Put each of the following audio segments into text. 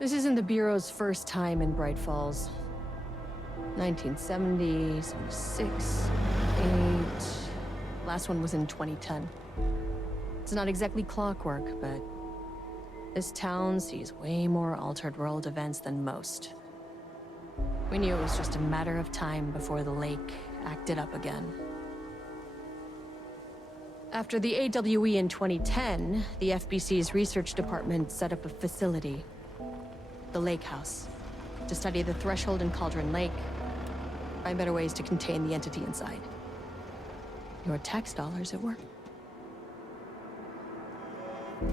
This isn't the Bureau's first time in Bright Falls. 1970, 76, 8... Last one was in 2010. It's not exactly clockwork, but this town sees way more altered world events than most. We knew it was just a matter of time before the lake acted up again. After the AWE in 2010, the FBC's research department set up a facility, the Lake House, to study the threshold in Cauldron Lake, find better ways to contain the entity inside. Your tax dollars at work.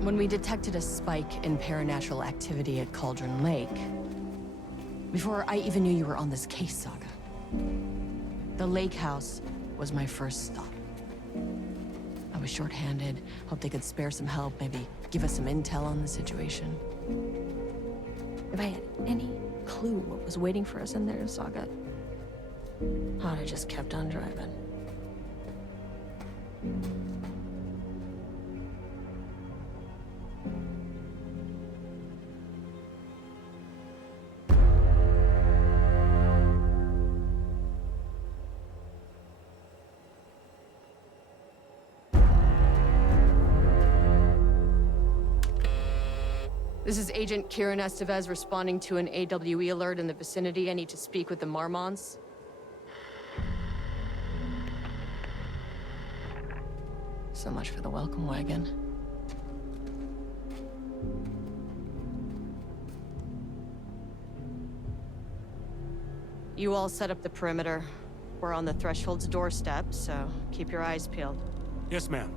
When we detected a spike in paranatural activity at Cauldron Lake, before I even knew you were on this case, Saga, the Lake House was my first stop. I was short-handed, hoped they could spare some help, maybe give us some intel on the situation. If I had any clue what was waiting for us in there, Saga, I'd have just kept on driving. This is Agent Kiran Estevez responding to an AWE alert in the vicinity. I need to speak with the Mormonts. So much for the welcome wagon. You all set up the perimeter. We're on the threshold's doorstep, so keep your eyes peeled. Yes, ma'am.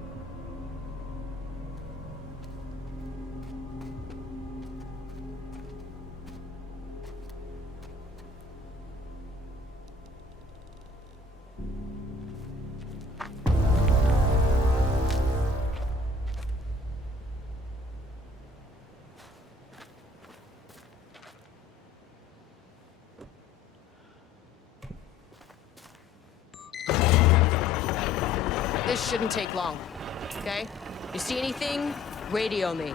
This shouldn't take long, okay? You see anything, radio me.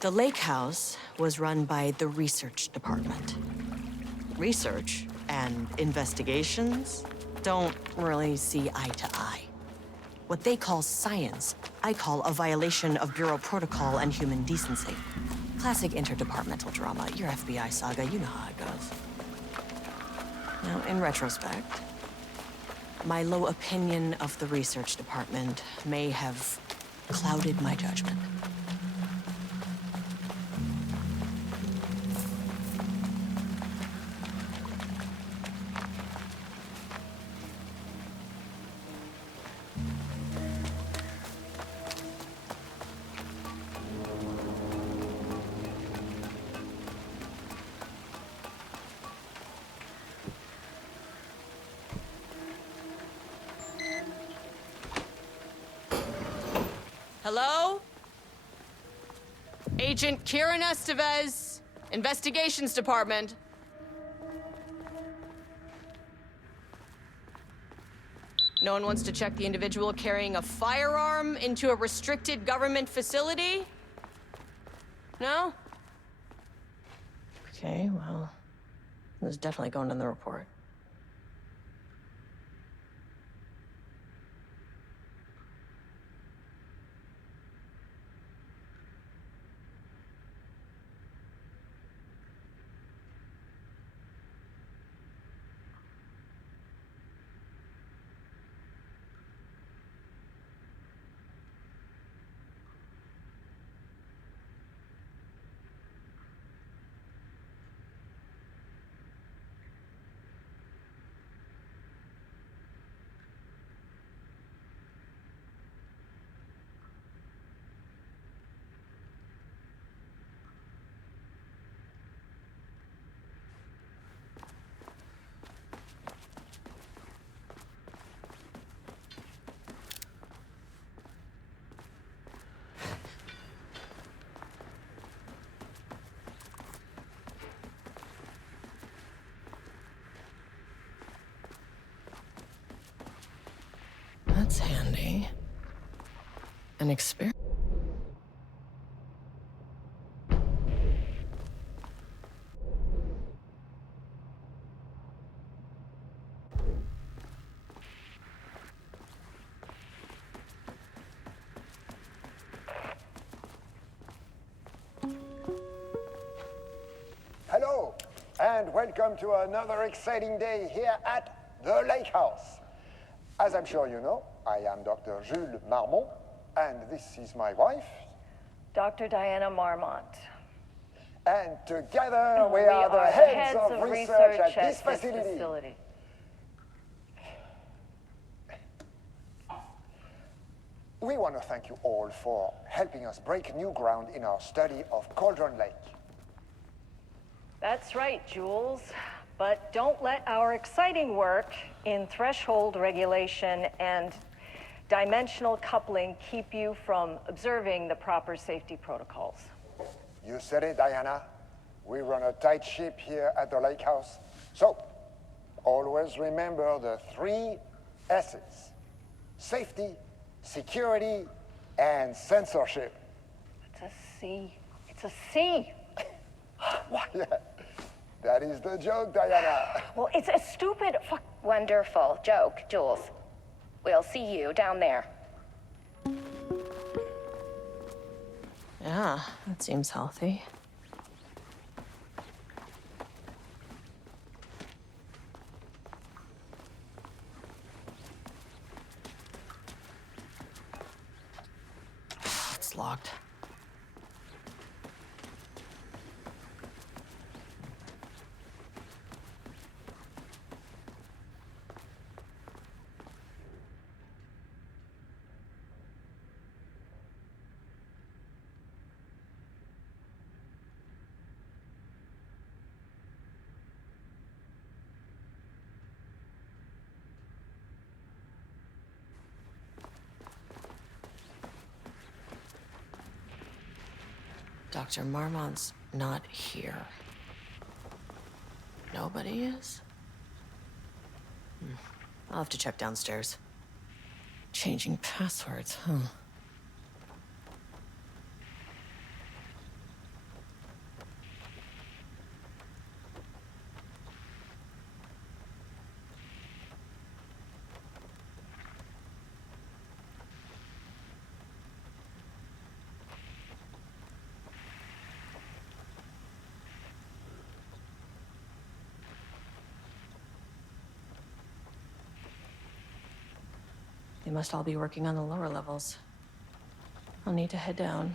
The Lake House was run by the research department. Research and investigations don't really see eye to eye. What they call science, I call a violation of Bureau protocol and human decency. Classic interdepartmental drama. Your FBI saga, you know how it goes. Now, in retrospect, my low opinion of the research department may have clouded my judgment. Hello? Agent Kiran Estevez, Investigations Department. No one wants to check the individual carrying a firearm into a restricted government facility? No? Okay, well, this is definitely going in the report. An experiment? Hello, and welcome to another exciting day here at the Lake House. As I'm sure you know, I am Dr. Jules Marmont, and this is my wife. Dr. Diana Mormont. And together we are the heads of research at this facility. We want to thank you all for helping us break new ground in our study of Cauldron Lake. That's right, Jules. But don't let our exciting work in threshold regulation and dimensional coupling keep you from observing the proper safety protocols. You said it, Diana. We run a tight ship here at the Lake House. So, always remember the 3 S's. Safety, security, and censorship. It's a C. It's a C. Why, that is the joke, Diana. Well, it's a stupid fuck. Wonderful joke, Jules. We'll see you down there. Yeah, that seems healthy. It's locked. Dr. Marmont's not here. Nobody is? I'll have to check downstairs. Changing passwords, huh? They must all be working on the lower levels. I'll need to head down.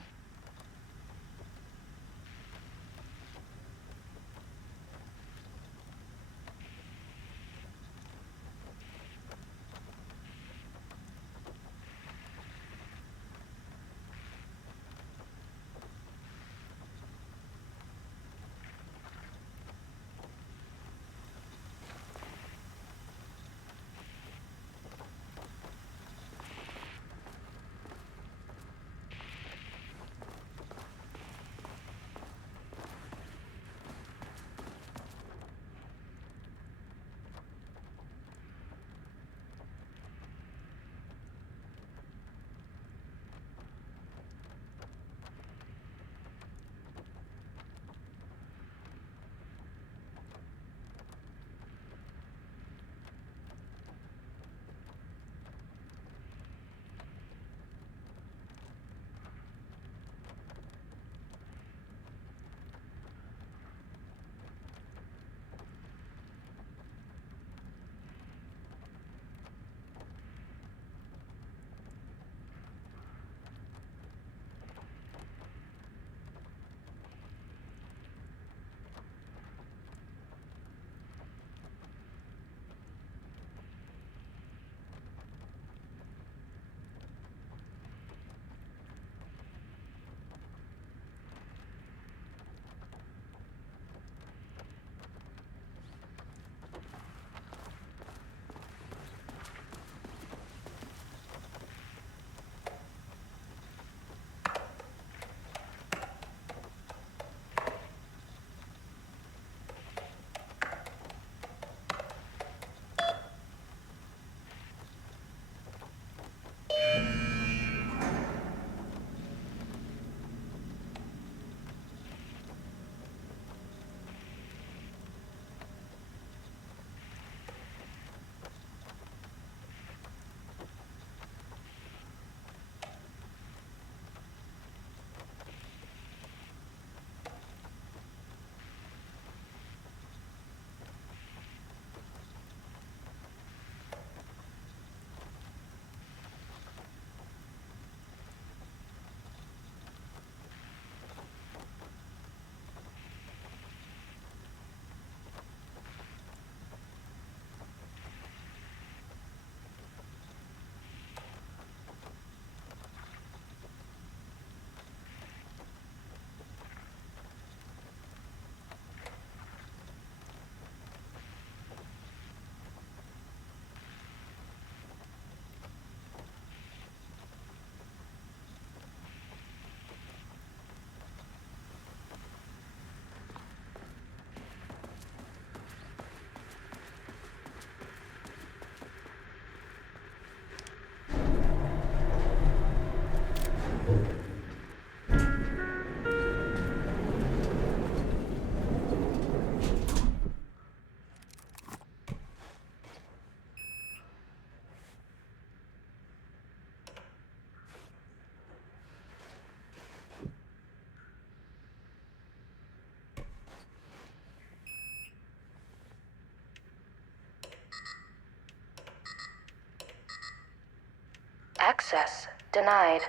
Access denied.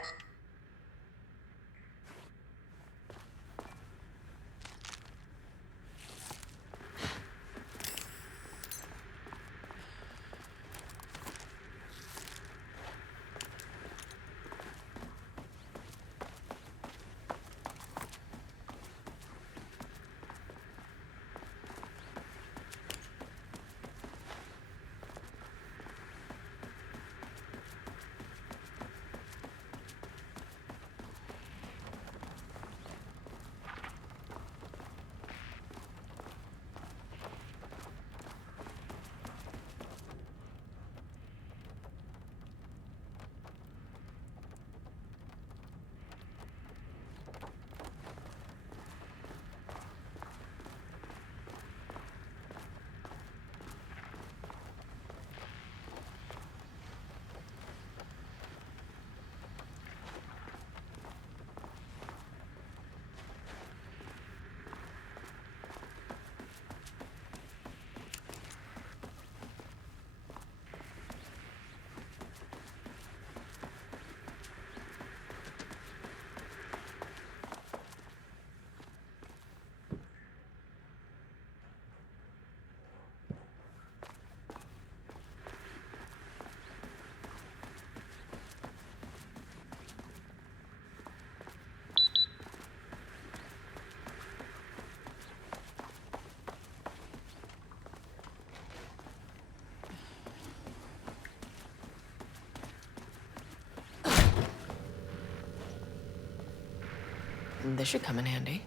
This should come in handy.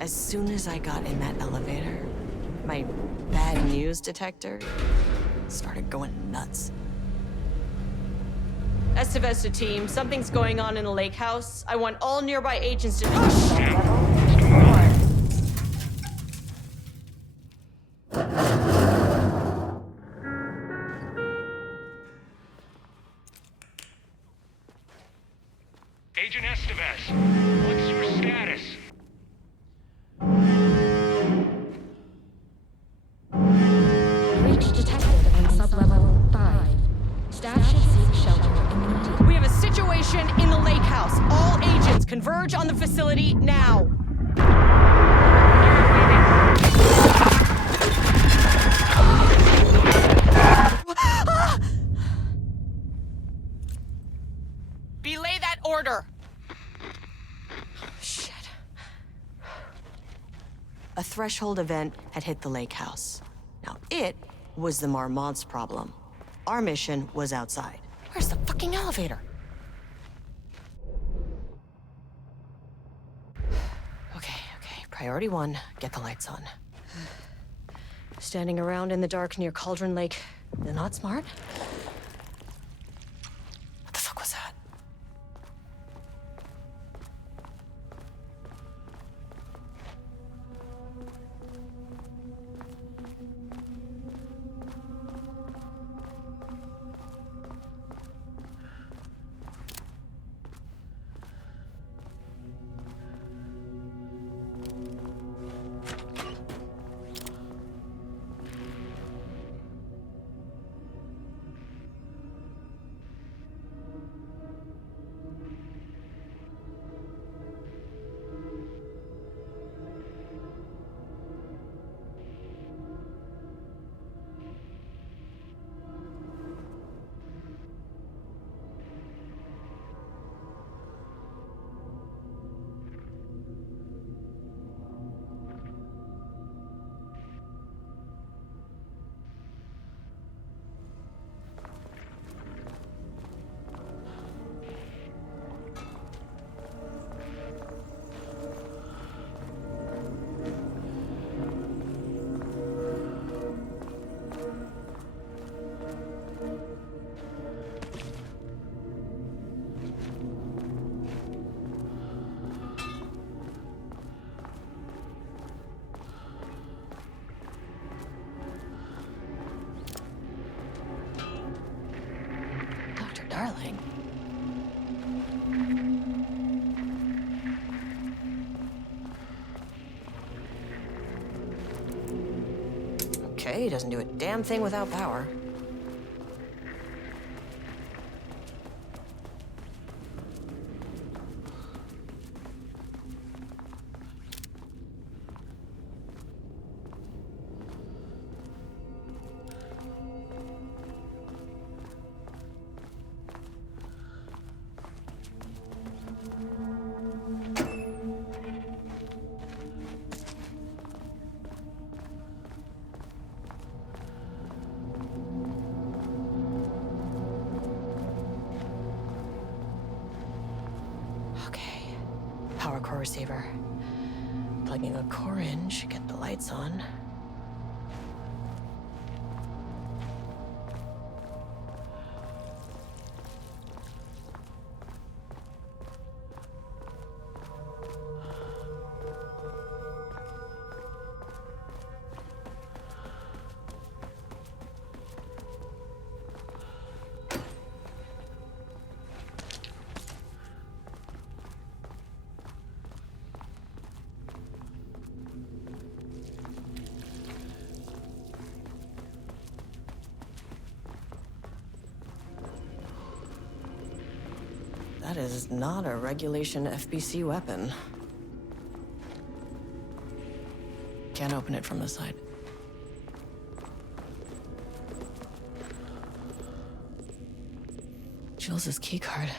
As soon as I got in that elevator, my bad news detector started going nuts. Estevez to team, something's going on in the lake house. I want all nearby agents to... Agent Estevez, what's your status? Breach detected on sublevel 5. Staff should seek shelter immediately. We have a situation in the lake house. All agents converge on the facility now. Belay that order. Shit. A threshold event had hit the lake house. Now, it was the Mormont's problem. Our mission was outside. Where's the fucking elevator? Okay. Priority 1, get the lights on. Standing around in the dark near Cauldron Lake, not smart? What the fuck was that? Okay, he doesn't do a damn thing without power. Power core receiver. Plugging a core in should get the lights on. That is not a regulation FBC weapon. Can't open it from the side. Jules' keycard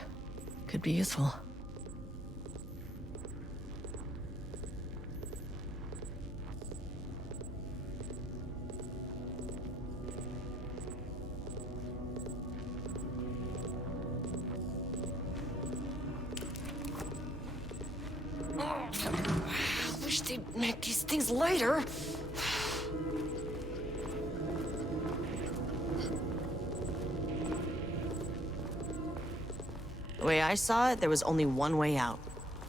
could be useful. I wish they'd make these things lighter. The way I saw it, there was only one way out.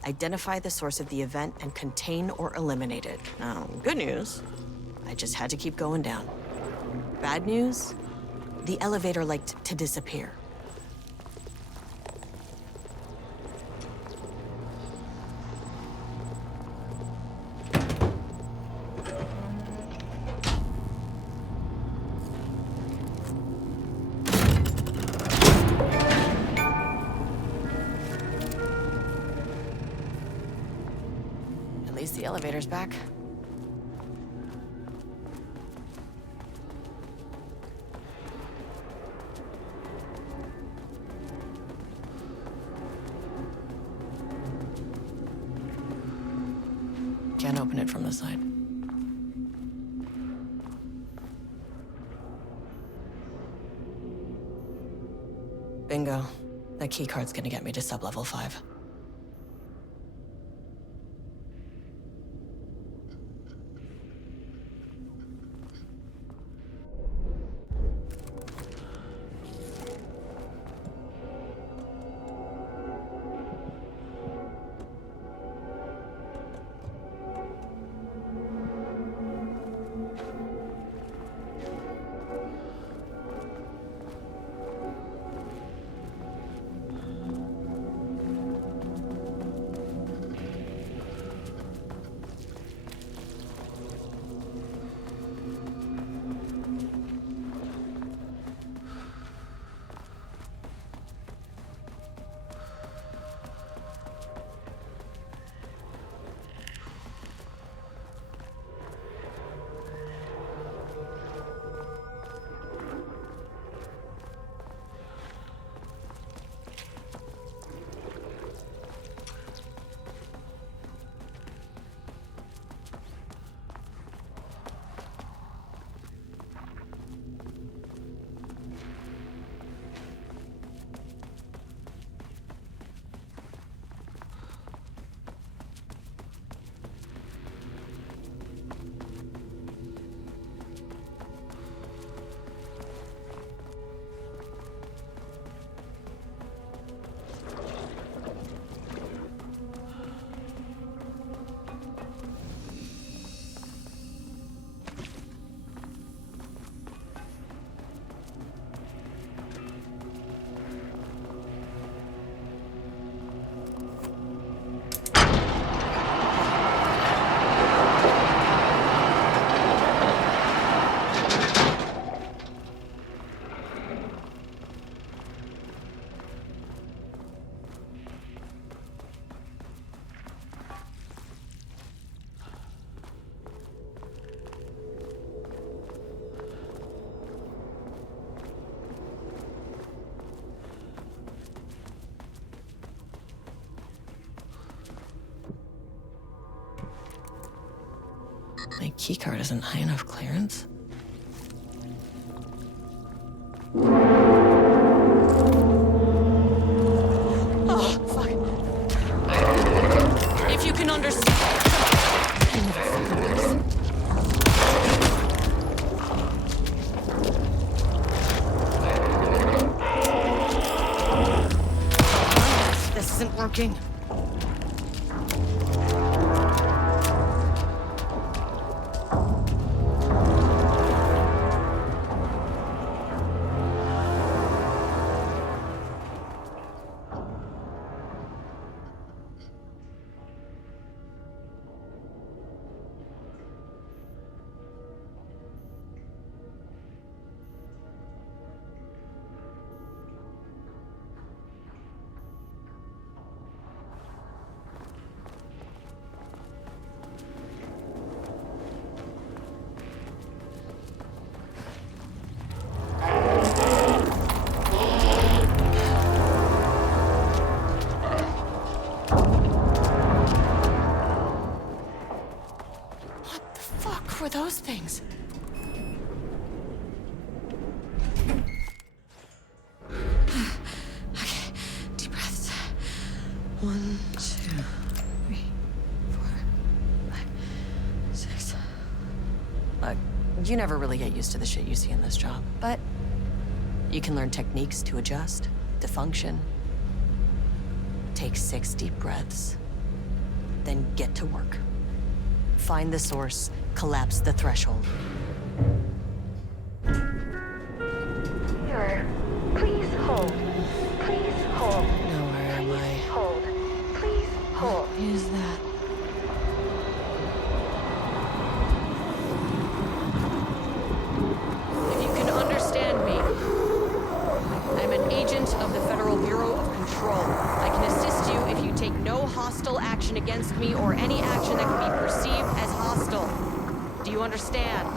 Identify the source of the event and contain or eliminate it. Now, good news, I just had to keep going down. Bad news, the elevator liked to disappear. At least the elevator's back. Can't open it from the side. Bingo. That keycard's gonna get me to sub-level 5. My keycard isn't high enough clearance. Oh, fuck. If you can understand. This isn't working. Were those things? Okay, deep breaths. 1, 2, 3, 4, 5, 6. Look, you never really get used to the shit you see in this job, but you can learn techniques to adjust, to function. Take 6 deep breaths, then get to work. Find the source, collapse the threshold. Sir, please hold. Please hold. Now where am I? Hold. Please hold. What is that? If you can understand me, I'm an agent of the Federal Bureau of Control. I can assist you if you take no hostile action against me or any action that can be perceived as hostile. Do you understand?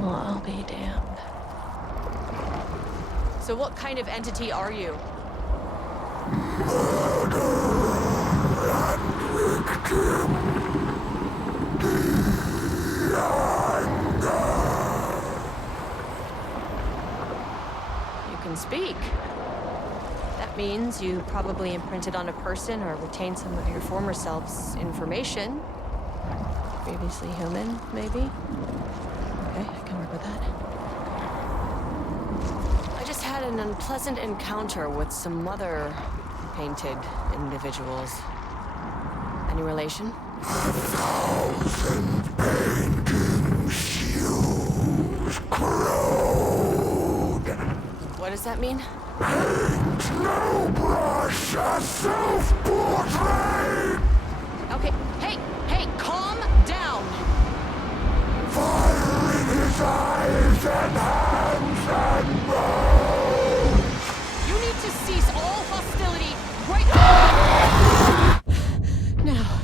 Well, I'll be damned. So what kind of entity are you? You can speak. That means you probably imprinted on a person or retained some of your former self's information. Previously human, maybe? Okay, I can work with that. I just had an unpleasant encounter with some other painted individuals. Any relation? 1,000 paintings used corrode. What does that mean? Paint no brush, a self-portrait. Okay, hey, calm down. Fire in his eyes and hands and bones. You need to cease all hostility right now.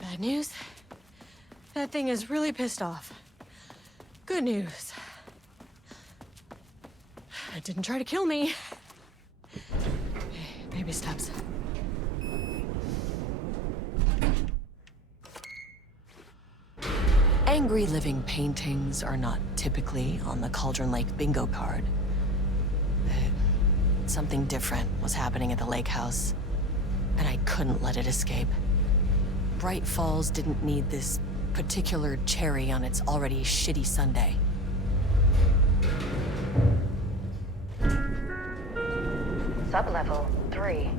Bad news. That thing is really pissed off. Good news. It didn't try to kill me. Baby steps. Angry living paintings are not typically on the Cauldron Lake bingo card. Something different was happening at the lake house, and I couldn't let it escape. Bright Falls didn't need this particular cherry on its already shitty sundae. Sublevel 3.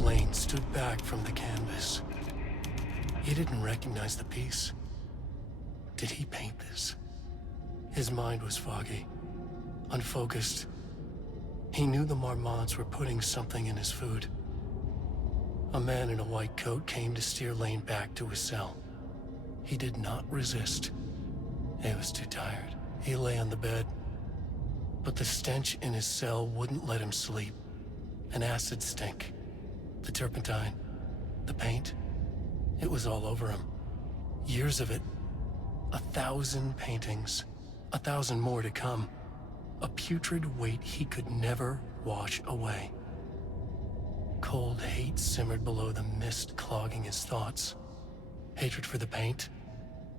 Lane stood back from the canvas. He didn't recognize the piece. Did he paint this? His mind was foggy, unfocused, He knew the Mormonts were putting something in his food. A man in a white coat came to steer Lane back to his cell. He did not resist. He was too tired. He lay on the bed, but the stench in his cell wouldn't let him sleep. An acid stink. The turpentine, the paint, it was all over him. Years of it. 1,000 paintings. 1,000 more to come. A putrid weight he could never wash away. Cold hate simmered below the mist clogging his thoughts. Hatred for the paint.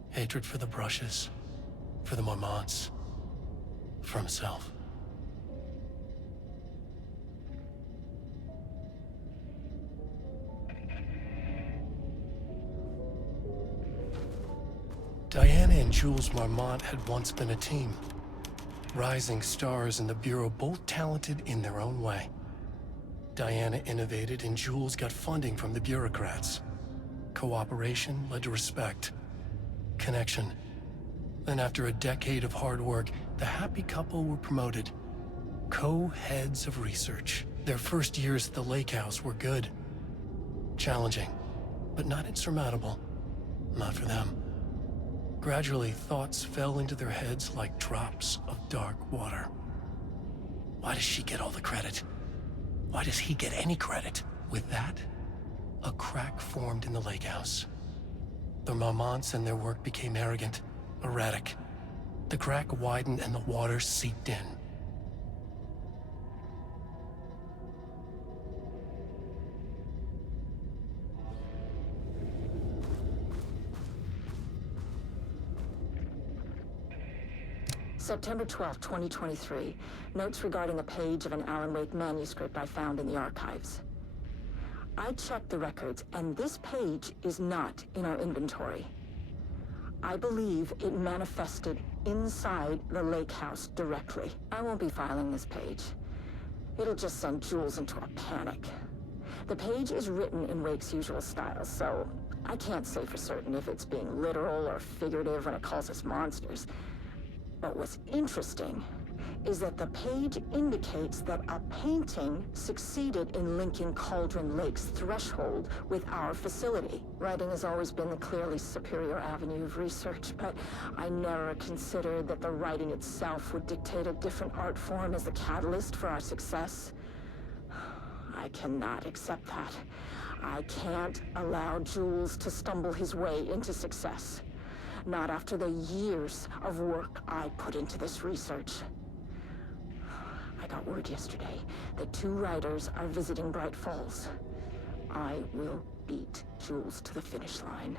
Hatred for the brushes. For the Mormonts. For himself. Diana and Jules Mormont had once been a team. Rising stars in the Bureau, both talented in their own way. Diana innovated and Jules got funding from the bureaucrats. Cooperation led to respect. Connection. Then after a decade of hard work, the happy couple were promoted. Co-heads of research. Their first years at the lake house were good. Challenging, but not insurmountable. Not for them. Gradually, thoughts fell into their heads like drops of dark water. Why does she get all the credit? Why does he get any credit? With that, a crack formed in the lake house. The Mormonts and their work became arrogant, erratic. The crack widened and the water seeped in. September 12, 2023. Notes regarding a page of an Alan Wake manuscript I found in the archives. I checked the records, and this page is not in our inventory. I believe it manifested inside the lake house directly. I won't be filing this page. It'll just send Jules into a panic. The page is written in Wake's usual style, so I can't say for certain if it's being literal or figurative when it calls us monsters. But what's interesting is that the page indicates that a painting succeeded in linking Cauldron Lake's threshold with our facility. Writing has always been the clearly superior avenue of research, but I never considered that the writing itself would dictate a different art form as the catalyst for our success. I cannot accept that. I can't allow Jules to stumble his way into success. Not after the years of work I put into this research. I got word yesterday that 2 writers are visiting Bright Falls. I will beat Jules to the finish line.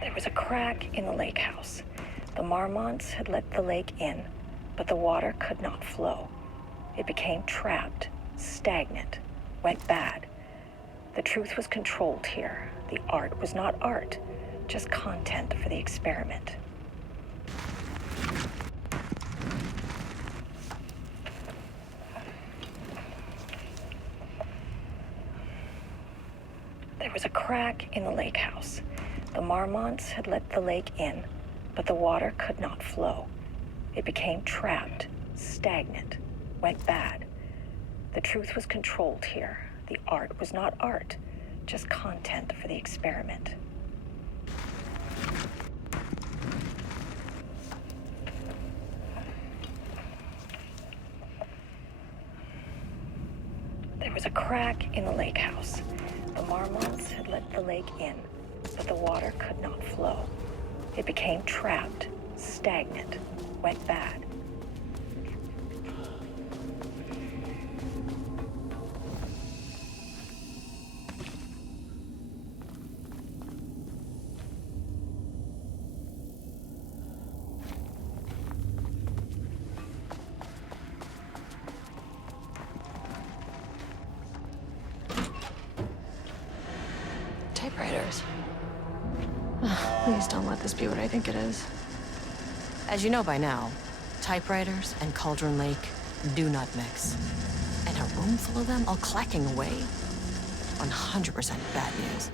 There was a crack in the lake house. The Mormonts had let the lake in, but the water could not flow. It became trapped, stagnant, went bad. The truth was controlled here. The art was not art, just content for the experiment. There was a crack in the lake house. The Mormonts had let the lake in, but the water could not flow. It became trapped, stagnant, went bad. The truth was controlled here. The art was not art, just content for the experiment. There was a crack in the lake house. The Mormonts had let the lake in, but the water could not flow. It became trapped, stagnant, went bad. Typewriters. Please don't let this be what I think it is. As you know by now, typewriters and Cauldron Lake do not mix. And a room full of them all clacking away? 100% bad news.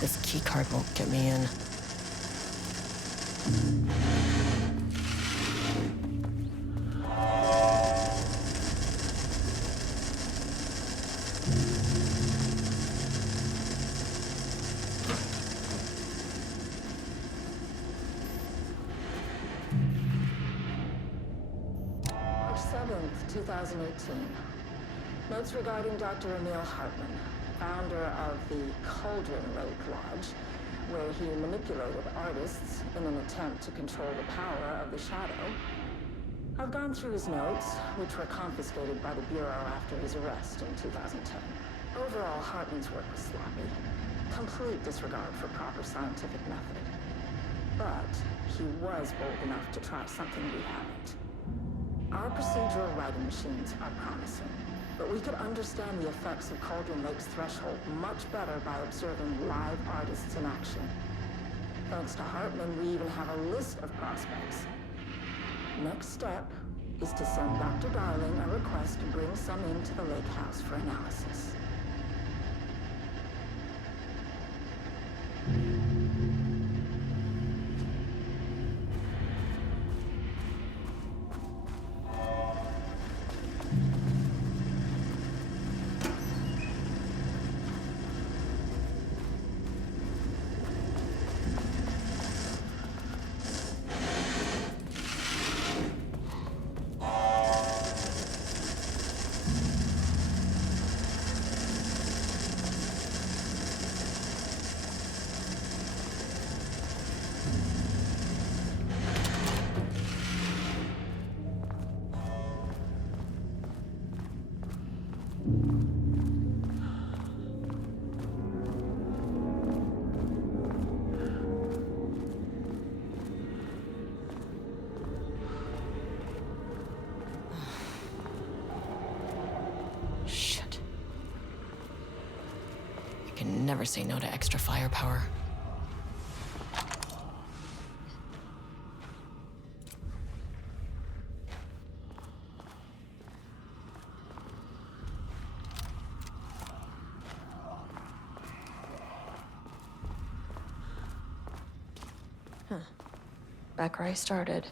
This keycard won't get me in. March 7th, 2018. Notes regarding Dr. Emil Hartman, founder of the Cauldron Lake Lodge, where he manipulated artists in an attempt to control the power of the shadow. I've gone through his notes, which were confiscated by the Bureau after his arrest in 2010. Overall, Hartman's work was sloppy. Complete disregard for proper scientific method. But he was bold enough to try something we haven't. Our procedural writing machines are promising, but we could understand the effects of Cauldron Lake's threshold much better by observing live artists in action. Thanks to Hartman, we even have a list of prospects. Next step is to send Dr. Darling a request to bring some into the lake house for analysis. Shit. I can never say no to extra firepower. Back where I started.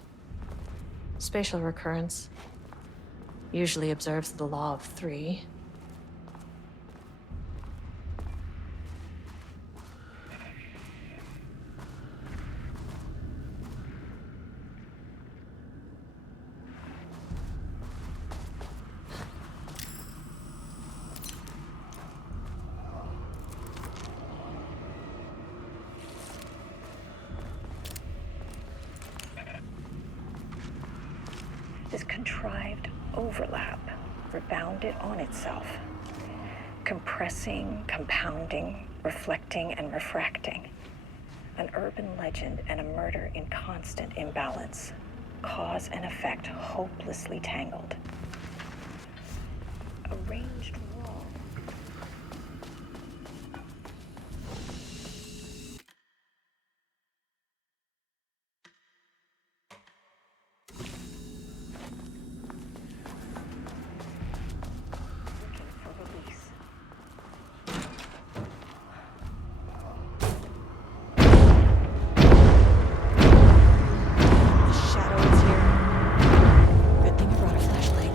Spatial recurrence usually observes the law of three. This contrived overlap rebounded on itself, compressing, compounding, reflecting, and refracting. An urban legend and a murder in constant imbalance. Cause and effect hopelessly tangled. A ranged wall. Looking for release. Shadow is here. Good thing you brought a flashlight.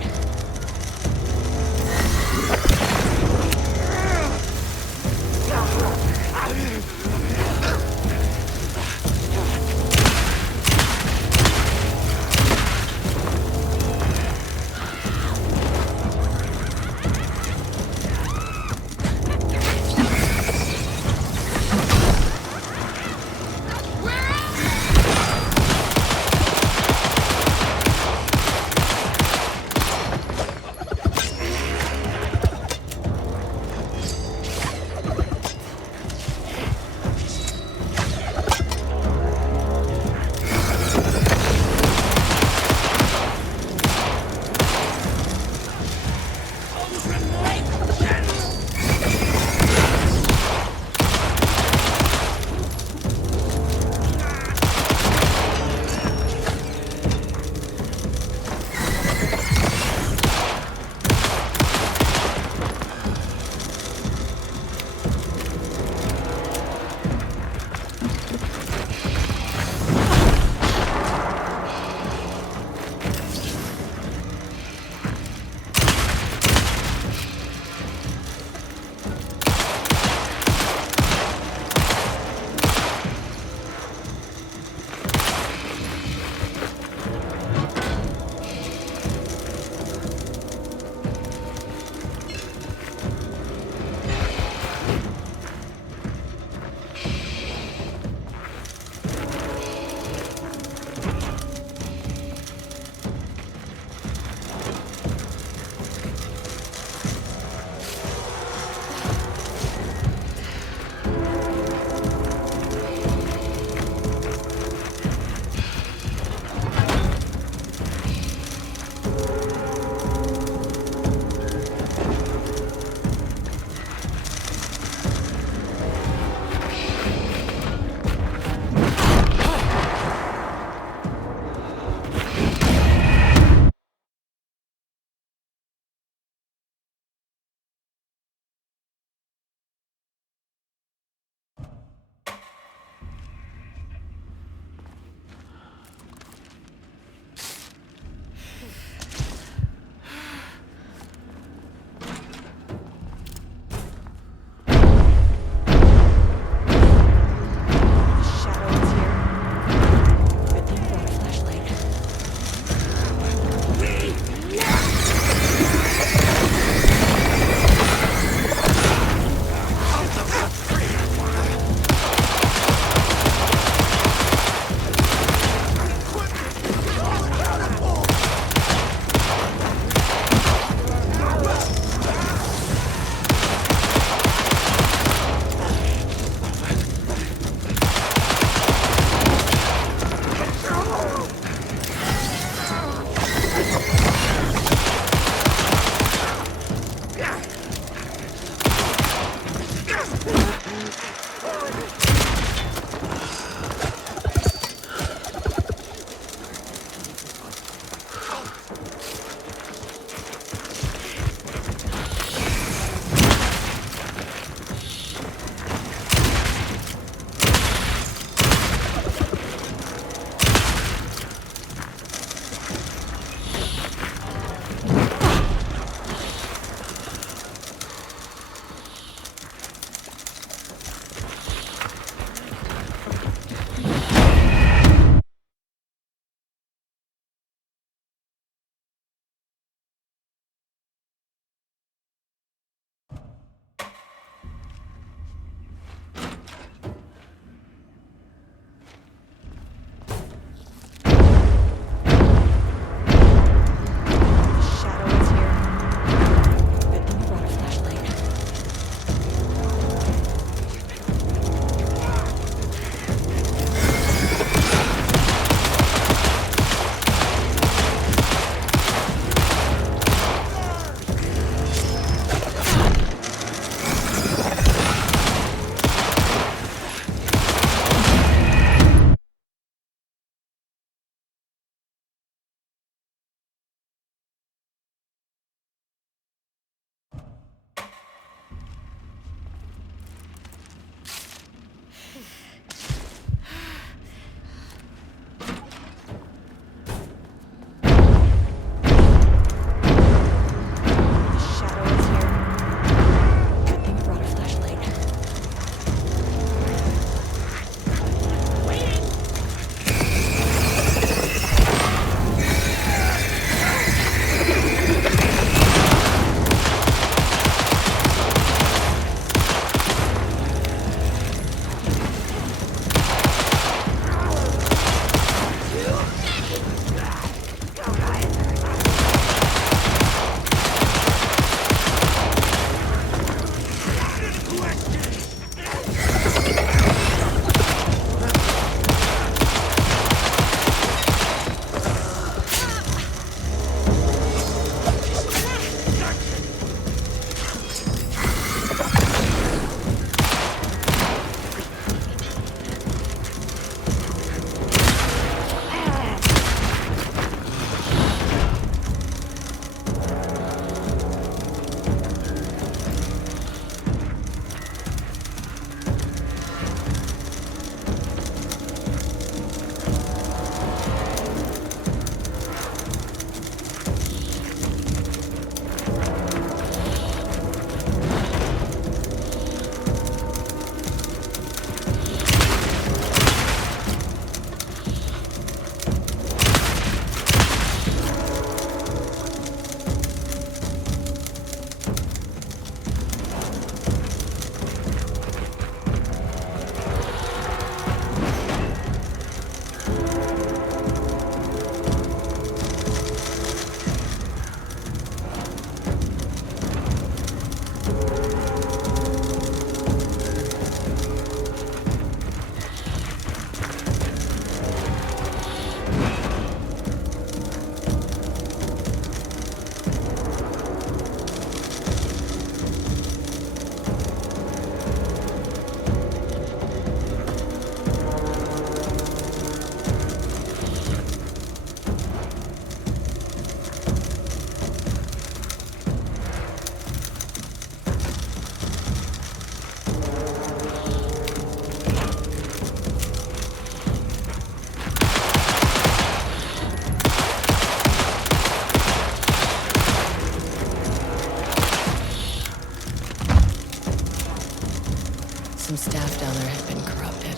Some staff down there had been corrupted.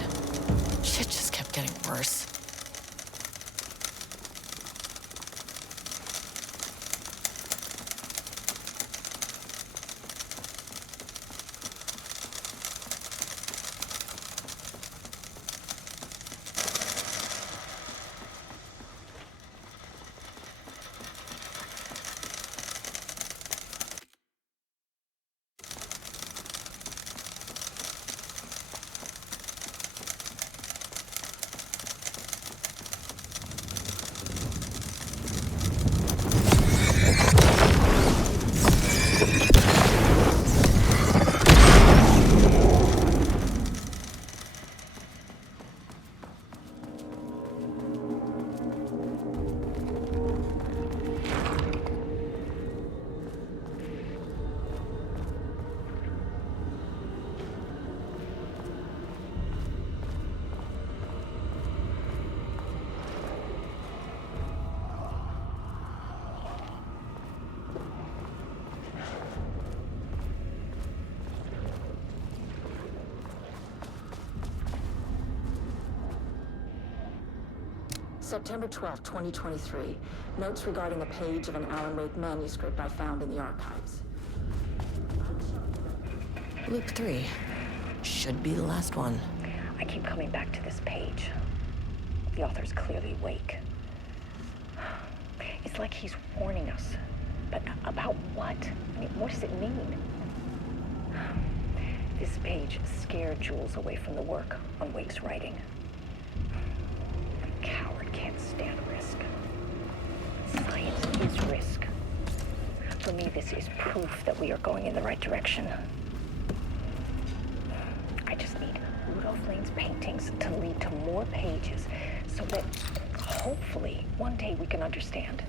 Shit just kept getting worse. September 12, 2023. Notes regarding the page of an Alan Wake manuscript I found in the archives. Loop 3. Should be the last one. I keep coming back to this page. The author's clearly awake. It's like he's warning us. But about what? I mean, what does it mean? This page scared Jules away from the work on Wake's writing. A coward can't stand risk. Science is risk. For me, this is proof that we are going in the right direction. I just need Rudolph Lane's paintings to lead to more pages so that hopefully one day we can understand.